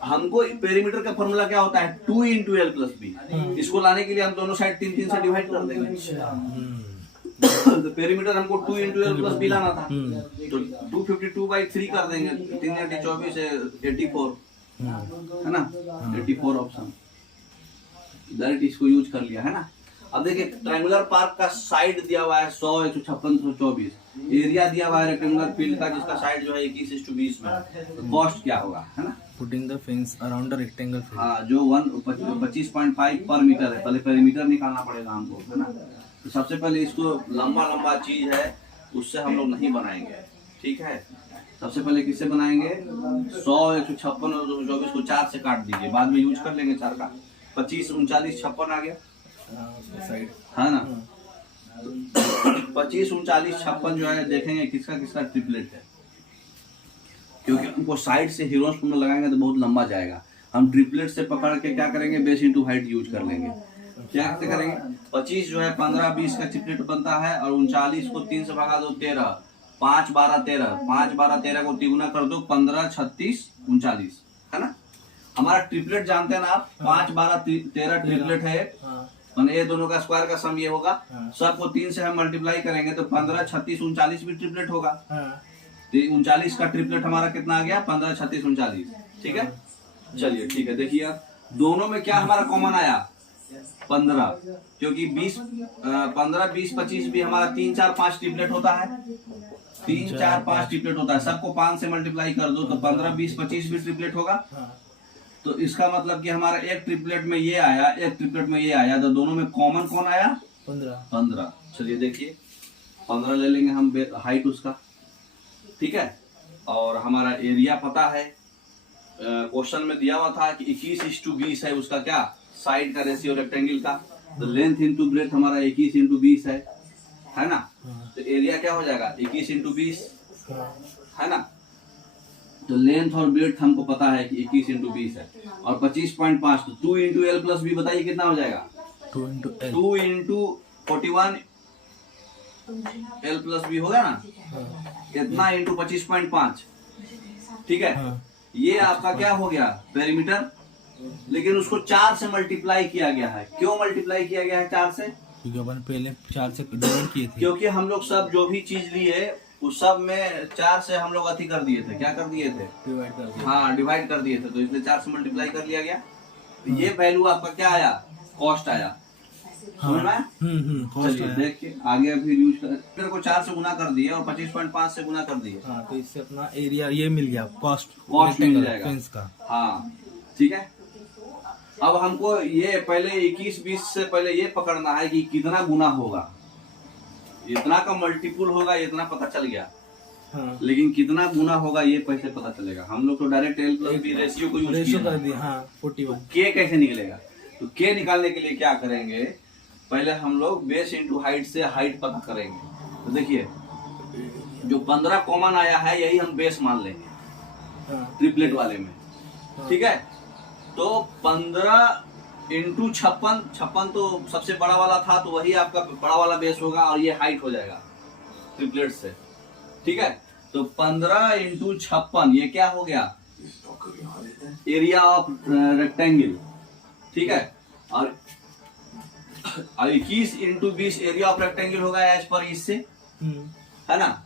हमको पेरीमीटर का फॉर्मूला क्या होता है, 2 इंटू एल प्लस बी। इसको लाने के लिए हम दोनों साइड 3 से डिवाइड कर देंगे, तो पेरीमीटर हमको 2 इंटू एल प्लस बी लाना था, तो 252/3 कर देंगे, 3 × 24 84, है ना, 84 ऑप्शन डायरेक्ट इसको यूज कर लिया, है ना। अब देखिए ट्रायंगुलर पार्क का साइड दिया हुआ है 100, 156, 124, एरिया दिया हुआ है रेक्टेंगुलर फील्ड का जिसका साइड जो है 21:20 में, तो कॉस्ट क्या होगा, है ना। Putting the fence around the rectangle field, हाँ, जो 25.5 पर मीटर है, पहले पेरीमीटर निकालना पड़ेगा हमको, है ना। तो सबसे पहले इसको लंबा चीज है उससे हम लोग नहीं बनाएंगे, ठीक है। सबसे पहले किससे बनाएंगे, 100, 156 और 124 को 4 से काट दीजिए, बाद में यूज कर लेंगे 4 का, 25, 39, 56 आ गया, है ना। 25, 39, 56 जो है देखेंगे किसका किसका ट्रिपलेट है, क्योंकि हमको साइड से हीरोज में लगाएंगे तो बहुत लंबा जाएगा। हम ट्रिपलेट से पकड़ के क्या करेंगे, बेस इंटू हाइट यूज कर लेंगे। क्या करेंगे, 25 जो है 15, 20 का ट्रिपलेट बनता है, और 39 को 3 से भगा दो 13, 5, 12, 13, 5, 12, 13 को तिगुना कर दो 15, 36, 39, है ना। हमारा ट्रिपलेट जानते हैं ना आप, 5, 12, 13 ट्रिपलेट है, ये दोनों का स्क्वायर का सम ये होगा, सबको 3 से हम मल्टीप्लाई करेंगे तो 15, 36, 39 भी ट्रिपलेट होगा, तो 39 का ट्रिपलेट हमारा कितना आ गया, 15, 36, 39। ठीक है, चलिए ठीक है। देखिए दोनों में क्या हमारा कॉमन आया, 15, क्योंकि 15, 20, 25 भी हमारा 3, 4, 5 ट्रिपलेट होता है। 3, 4, 5 ट्रिपलेट होता है, सबको 5 से मल्टीप्लाई कर दो तो 15, 20, 25 भी ट्रिपलेट होगा। तो इसका मतलब कि हमारा एक ट्रिपलेट में ये आया, एक ट्रिपलेट में ये आया, तो दोनों में कॉमन कौन आया, 15। चलिए देखिए 15 ले लेंगे हम हाइट उसका। ठीक है, और हमारा एरिया पता है, क्वेश्चन में दिया हुआ था कि 21:20 है उसका क्या, साइड का रेशियो रेक्टेंगल का। तो लेंथ इंटू ब्रेथ हमारा 21:20 है ना। तो एरिया क्या हो जाएगा, 21:20 है ना। तो लेंथ और ब्रेथ हमको पता है कि 21:20 है, और 25.5 तो 2 इंटू एल प्लस बी, बताइए कितना हो जाएगा, 2 इंटू 41 एल प्लस बी होगा ना, इतना इंटू 25.5। ठीक है, ये आपका क्या हो गया, पेरीमीटर। लेकिन उसको 4 से मल्टीप्लाई किया गया है। क्यों मल्टीप्लाई किया गया है 4 से, क्योंकि अपन पहले 4 से डिवाइड किए थे। क्योंकि हम लोग सब जो भी चीज लिए उस सब में 4 से हम लोग अति कर दिए थे, क्या कर दिए थे, डिवाइड कर दिया। हाँ डिवाइड कर दिए थे, तो इसलिए 4 से मल्टीप्लाई कर लिया गया। तो ये वैल्यू आपका क्या आया, कॉस्ट आया। समझ में आया? चलिए देखिए आगे फिर यूज कर को 4 से गुना कर दिए और 25.5 से गुना कर दिए। हाँ, तो इससे अपना एरिया ये मिल गया, कॉस्ट मिल जाएगा फेंस का। हाँ ठीक है। अब हमको ये पहले 21-20 से पहले ये पकड़ना है कि कितना गुना होगा, इतना का मल्टीपुल होगा, इतना पता चल गया। हाँ। लेकिन कितना गुना होगा ये कैसे पता चलेगा, हम लोग तो direct L plus B ratio को यूज रेशियो किया कर दिया। हाँ, 41। के कैसे निकलेगा, तो के निकालने के लिए क्या करेंगे, पहले हम लोग बेस इंटू हाइट से हाइट पता करेंगे। तो देखिए जो 15 कॉमन आया है यही हम बेस मान लेंगे ट्रिपलेट वाले में। ठीक है, तो 15 इंटू 56 तो सबसे बड़ा वाला था, तो वही आपका बड़ा वाला बेस होगा, और ये हाइट हो जाएगा ट्रिपलेट से। ठीक है, तो 15 इंटू 56 ये क्या हो गया, एरिया ऑफ रेक्टेंगल। ठीक है, और 21 इंटू 20 एरिया ऑफ रेक्टेंगल होगा एज पर इससे, है ना।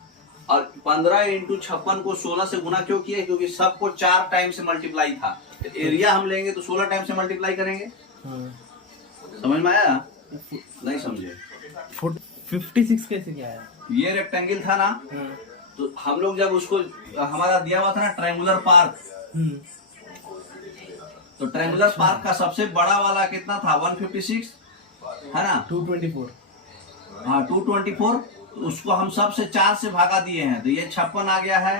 और 15 इंटू 56 को 16 से गुना क्यों किया, क्योंकि सबको 4 टाइम से मल्टीप्लाई था। तो एरिया हम लेंगे तो 16 टाइम से मल्टीप्लाई करेंगे। समझ में आया, नहीं समझे। 56 कैसे क्या है, ये रेक्टेंगल था ना, तो हम लोग जब उसको हमारा दिया हुआ था ना ट्रायंगुलर पार्क, तो ट्रायंगुलर पार्क का सबसे बड़ा वाला कितना था, 156 है ना, 224। हाँ 224, उसको हम सबसे 4 से भागा दिए हैं, तो ये 56 आ गया है,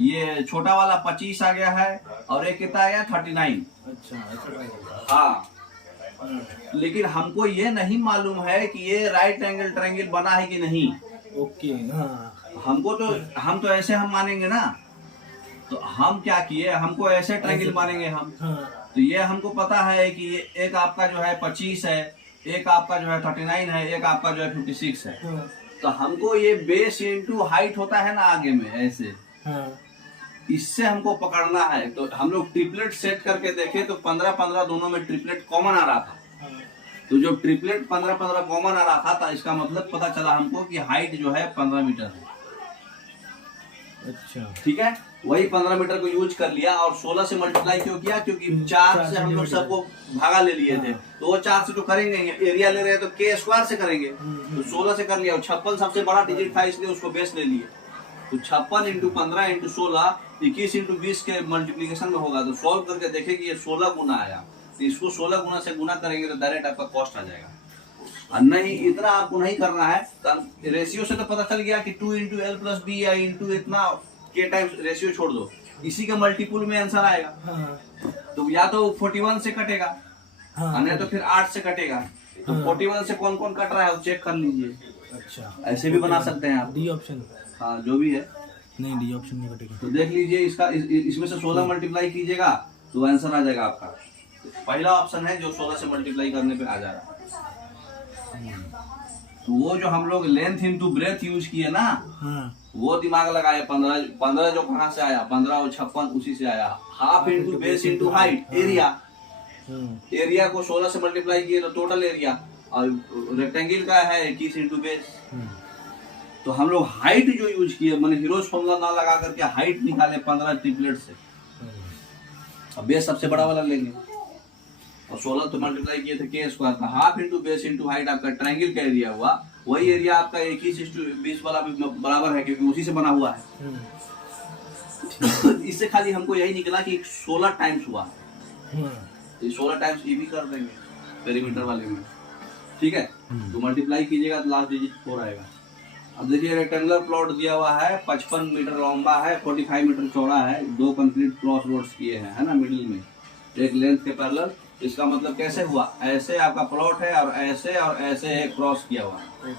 ये छोटा वाला 25 आ गया है, और एक कितना आया 39। अच्छा, हाँ, लेकिन हमको ये नहीं मालूम है कि ये राइट एंगल ट्रायंगल बना है कि नहीं। ओके। हाँ, हमको तो हम तो ऐसे हम मानेंगे ना, तो हम क्या किए, हमको ऐसे ट्रायंगल मानेंगे हम। तो ये हमको पता है कि ये एक आपका जो है 25 है, एक आपका जो है 39 है, एक आपका जो है 56 है। तो हमको ये बेस इंटू हाइट होता है ना आगे में ऐसे, इससे हमको पकड़ना है। तो हम लोग ट्रिपलेट सेट करके देखे तो 15-15 दोनों में ट्रिपलेट कॉमन आ रहा था। तो जो ट्रिपलेट 15-15 कॉमन आ रहा था, इसका मतलब पता चला हमको कि हाइट जो है 15 मीटर है। अच्छा, ठीक है, वही 15 मीटर को यूज कर लिया, और 16 से मल्टीप्लाई क्यों किया, क्योंकि 4 से हम लोग सबको भागा ले लिए थे, तो वो 4 से तो करेंगे, एरिया ले रहे हैं तो के स्क्वायर से करेंगे, तो 16 से कर लिया। और 56 सबसे बड़ा डिजिट था इसलिए उसको बेस ले लिए। तो 56 इंटू 15 इंटू 16 21 इंटू 20 के मल्टीप्लीकेशन में होगा, तो सॉल्व करके देखे कि ये 16 गुना आया, तो इसको 16 गुना से गुना करेंगे तो डायरेक्ट आपका कॉस्ट आ जाएगा। और नहीं इतना आपको नहीं करना है, तो रेशियो से तो पता चल गया कि 2 इंटू एल प्लस बी या इंटू इतना के टाइम्स, रेशियो छोड़ दो, इसी के मल्टीपुल में आंसर आएगा। तो या तो 41 से कटेगा, नहीं तो फिर 8 से कटेगा। तो 41 से कौन कौन कट रहा है वो चेक कर लीजिए। अच्छा, ऐसे भी बना सकते हैं आप, डी ऑप्शन। हाँ जो भी है, नहीं डी ऑप्शन नहीं कटेगा। तो देख लीजिए इसका, इसमें से 16 मल्टीप्लाई कीजिएगा तो आंसर आ जाएगा आपका। पहला ऑप्शन है जो 16 से मल्टीप्लाई करने पे आ जा रहा है। तो वो जो हम लोग लेंथ इंटू ब्रेथ यूज किए ना, वो दिमाग लगाए। 15 जो कहाँ से आया, 15 और 56 उसी से आया। Half into base into height, area, area को 16 से मल्टीप्लाई किए तो टोटल एरिया, और रेक्टेंगल का है 21 इंटू बेस। तो हम लोग हाइट जो यूज किए, मैंने हीरोज फॉर्मूला ना लगा करके हाइट निकाले 15 ट्रिपलेट से। अब बेस सबसे बड़ा वाला लेंगे और 16 तो मल्टीप्लाई किए थे के स्क्वायर का, half into base into height आपका ट्रायंगल का एरिया हुआ। वही एरिया आपका 21:20 वाला भी बराबर है क्योंकि उसी से बना हुआ है। इससे खाली हमको यही निकला कि 16 टाइम्स हुआ, तो 16 टाइम्स ये भी कर देंगे पेरीमीटर वाले में, ठीक है। तो मल्टीप्लाई कीजिएगा तो लास्ट डिजिट 4 आएगा। अब देखिए रेक्टेंगुलर प्लॉट दिया हुआ है, 55 मीटर लंबा है, 45 मीटर चौड़ा है, 2 कंक्रीट क्रॉस रोड्स किए हैं, है ना, मिडिल में एक लेंथ के पैरेलल। इसका मतलब कैसे हुआ, ऐसे आपका प्लॉट है और ऐसे एक क्रॉस किया हुआ है,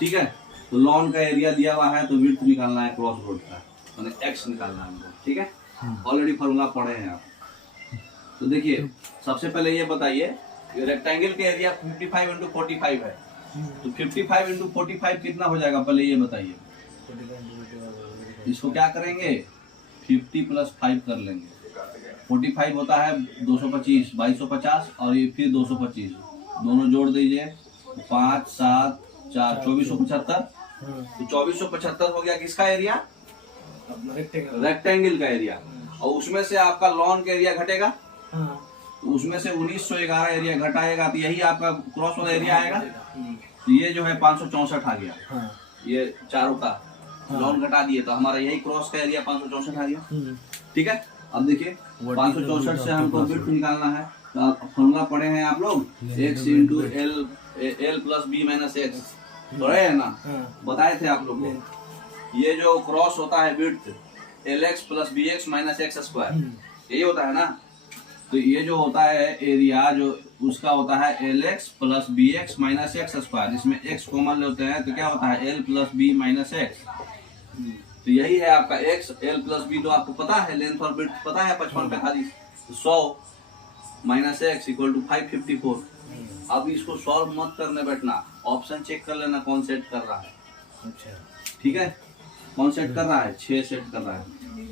ठीक है। तो लॉन का एरिया दिया हुआ है, तो विड्थ निकालना है क्रॉस रोड का, मतलब एक्स निकालना है हमको, ठीक है। ऑलरेडी फॉर्मूला पढ़े हैं आप। तो देखिए सबसे पहले ये बताइए, रेक्टेंगल के एरिया 55 इंटू 45 है, तो 55 इंटू 45 कितना हो जाएगा, पहले ये बताइए। इसको क्या करेंगे, 50 प्लस 5 कर लेंगे। 45 होता है 225, 2250 और ये फिर 225, दोनों जोड़ दीजिए, 5 7 4 2475। तो 2475 हो गया किसका एरिया, रेक्टेंगल का एरिया। और उसमें से आपका लॉन का एरिया घटेगा, तो उसमें से 1911 एरिया घटाएगा, तो यही आपका क्रॉस वाला एरिया आएगा। तो ये जो है 564 आ गया, ये चारों का लॉन घटा दिए, तो हमारा यही क्रॉस का एरिया 564 आ गया, ठीक है। अब देखिए 564 से हमको विड्थ निकालना है, तो फॉर्मूला पढ़े हैं आप लोग, x into L plus B minus X, पढ़े है ना, बताए थे आप लोग को। ये जो क्रॉस होता है width lx plus bx minus x square, यही होता है ना। तो ये जो होता है एरिया, जो उसका होता है lx plus bx minus x square, इसमें x कॉमन लेते हैं तो क्या होता है l plus b minus x. तो यही है आपका x, l प्लस b तो आपको पता है, लेंथ और विड्थ पता है 55 45, 100 माइनस एक्स इक्वल टू 554। अब इसको सॉल्व मत करने बैठना, ऑप्शन चेक कर लेना कौन सेट कर रहा है, ठीक है। कौन सेट कर रहा है, 6 सेट कर रहा है,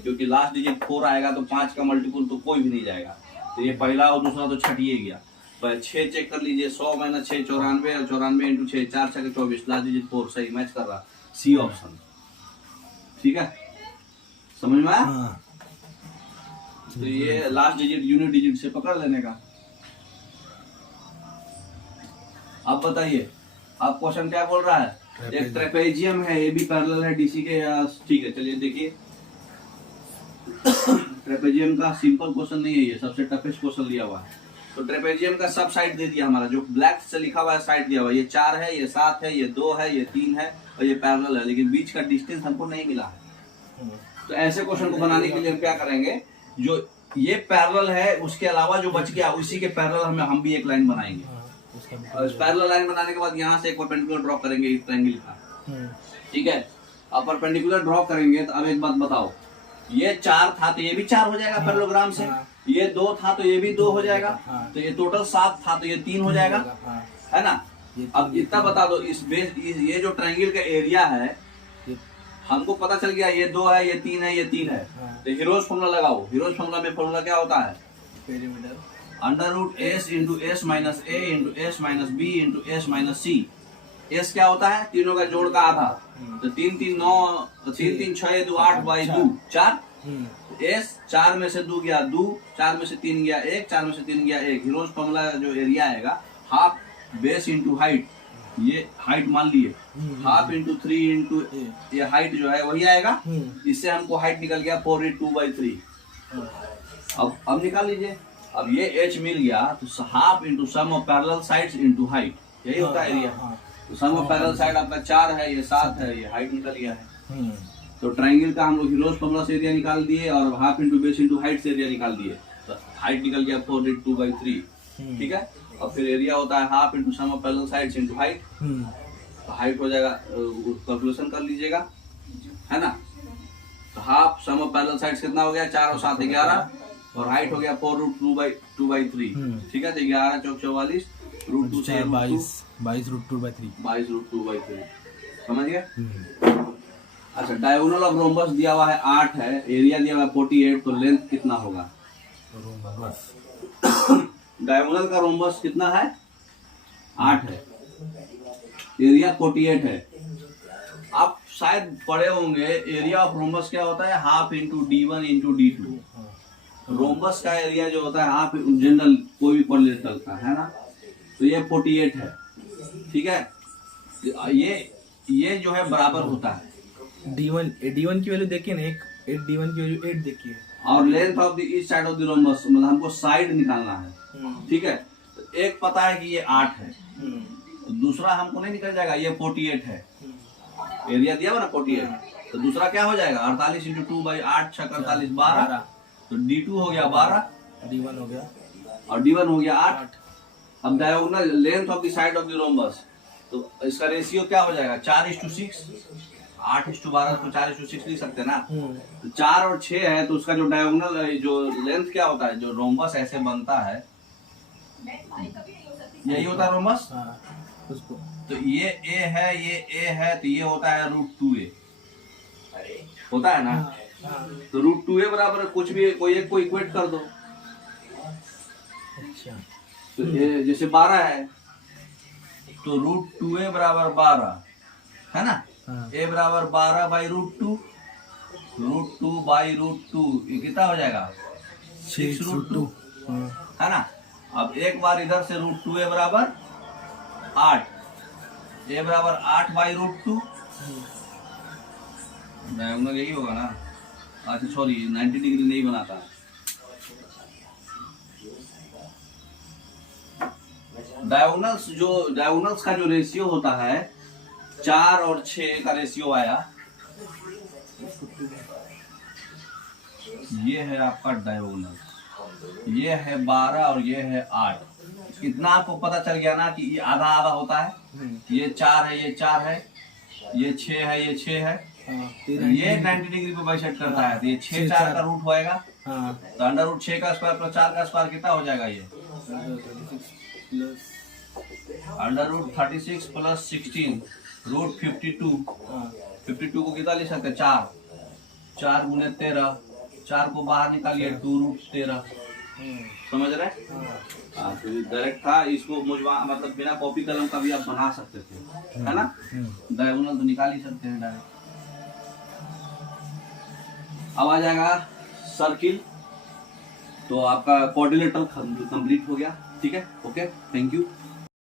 क्योंकि लास्ट डिजिट 4 आएगा तो 5 का मल्टीपल तो कोई भी नहीं जाएगा। तो ये पहला और दूसरा तो छटिए गया, पर 6 चेक कर लीजिए, 100 माइनस 6 94 और 94 इंटू 6 4 6 24, लास्ट डिजिट 4 सही मैच कर रहा, सी ऑप्शन, ठीक है। समझ में आया। तो ये लास्ट डिजिट यूनिट डिजिट से पकड़ लेने का। अब बताइए, अब क्वेश्चन क्या बोल रहा है, एक ट्रेपेजियम है, ये भी पैरेलल है डीसी के, ठीक है। चलिए देखिए ट्रेपेजियम का सिंपल क्वेश्चन नहीं है ये, सबसे टफेस्ट क्वेश्चन दिया हुआ है। तो ट्रेपेजियम का सब साइड दे दिया हमारा, जो ब्लैक से लिखा हुआ है साइड दिया हुआ है, ये 4 है, ये 7 है, ये 2 है, ये 3 है और ये पैरेलल है, लेकिन बीच का डिस्टेंस हमको नहीं मिला है। तो ऐसे क्वेश्चन को बनाने के लिए हम क्या करेंगे, जो ये पैरेलल है उसके अलावा जो बच गया उसी के पैरेलल हम भी एक लाइन बनाएंगे। पैरेलल लाइन बनाने के बाद यहाँ से एक परपेंडिकुलर ड्रॉ करेंगे इस ट्रायंगल का, ठीक है। अब परपेंडिकुलर ड्रॉ करेंगे तो अब एक बात बताओ, ये 4 था तो ये भी 4 हो जाएगा पैरेललोग्राम से, ये 2 था तो ये भी 2 हो जाएगा, तो ये टोटल 7 था तो ये 3 हो जाएगा, है ना। अब इतना बता दो, इस बेस ये जो ट्रायंगल का एरिया है हमको पता चल गया, ये 2 है, ये 3 है, ये 3 है। तो हीरोज फॉर्मूला लगाओ, हीरोज फॉर्मूला में फॉर्मूला क्या होता है, under root S into S minus A into S minus B into S minus C. S क्या होता है, तीनों का जोड़ का आधा, तो 3 3 9 3 3 6 2 8 बाई 2 4। एस 4 में से 2 गया 2, 4 में से 3 गया 1, 4 में से 3 गया 1। हीरोज फॉर्मूला जो एरिया आएगा, हाफ बेस इंटू हाइट, ये हाइट मान लिए, हाफ इंटू 3 इंटू ये हाइट जो है वही आएगा। इससे हमको हाइट निकल गया 4/2/3। अब निकाल लीजिए, अब ये h मिल गया तो half into sum of parallel sides into height, यही होता है एरिया। तो सम ऑफ पैरेलल साइड आपका 4 है, ये 7 है, ये हाइट निकल गया है। तो ट्रायंगल का हम लोग हीरोज फॉर्मूला से एरिया निकाल दिए और half into base into height से एरिया निकाल दिए, तो हाइट निकल गया 4/2/3, ठीक है। और फिर एरिया होता है half into sum of parallel sides into height, तो हाइट हो जाएगा, कैलकुलेशन कर लीजिएगा, है ना। तो half sum of parallel sides कितना हो गया, 4 और 7 11, और हाइट हो गया 4/2/3, ठीक है। तो 11 चौक 44, √2 से 22/2/3 समझ गए। अच्छा, डायगोनल ऑफ रोम्बस दिया हुआ है 8 है, एरिया दिया हुआ है 48, तो लेंथ कितना होगा, डायगोनल का रोम्बस कितना है, 8 है, एरिया 48 है, शायद पढ़े होंगे एरिया ऑफ रोम्बस क्या होता है, half into D1 into D2। Rhombus का एरिया जो होता है हाफ, जनरल कोई भी पढ़ लेता है ना, तो ये 48 है, ठीक है। ये जो है बराबर होता है D1 की वैल्यू देखिए ना, 8 D1 की वैल्यू 8 देखिए, और length of the each side of the rhombus, मतलब हमको साइड निकालना है, ठीक है। तो एक पता है कि ये 8 है, तो दूसरा हमको नहीं निकल जाएगा, ये 48 है, एरिया दिया हुआ ना 48, तो दूसरा क्या हो जाएगा 48 इंटू 2 बाई 8 6 48 12, तो D2 हो गया 12, D1 हो गया और D1 हो गया 8। अब diagonal length of the side of the rhombus, तो इसका रेशियो क्या हो जाएगा 4:6, 8:12 तो 4:6 लिख सकते हैं ना। तो 4 और 6 है, तो उसका जो डायगोनल जो लेंथ क्या होता है, जो रोम्बस ऐसे बनता है, यही होता है रोम्बस। उसको तो ये ए है, ये ए है, तो ये होता है √2a, होता है ना। तो √2a बराबर कुछ भी कोई एक को इक्वेट कर दो। अच्छा, तो ये जैसे 12 है, तो √2a बराबर 12 है ना, a बराबर 12 बाई √2, √2 बाई √2 ये कितना हो जाएगा 6√2, है ना। अब एक बार इधर से √2a बराबर 8, a बराबर 8 बाई √2, डायगोनल यही होगा ना। अच्छा सॉरी, 90 डिग्री नहीं बनाता, डायगोनल्स का जो रेशियो होता है 4 और 6 का रेशियो आया, ये है आपका डायगोनल, ये है 12 और ये है 8। इतना आपको पता चल गया ना कि ये आधा आधा होता है, ये 4 है, ये 4 है, ये 6 है, ये 6 है, ये 90 डिग्री पे बाइसेट करता है, तो ये 6 4 का रूट होएगा, तो √6 का स्क्वायर प्लस 4 का स्क्वायर कितना हो जाएगा, ये √36 प्लस 16 √52। 52 को कितना ले सकते हैं 4 गुने 13, 4 को बाहर निकालिए 2√13, समझ रहे। तो डायरेक्ट था, इसको मुझवा मतलब बिना कॉपी कलम का भी आप बना सकते थे, है ना। डायगोनल तो निकाल ही सकते हैं डायरेक्ट। अब आ जाएगा सर्किल, तो आपका कोऑर्डिनेटर कंप्लीट हो गया, ठीक है। Okay, thank you.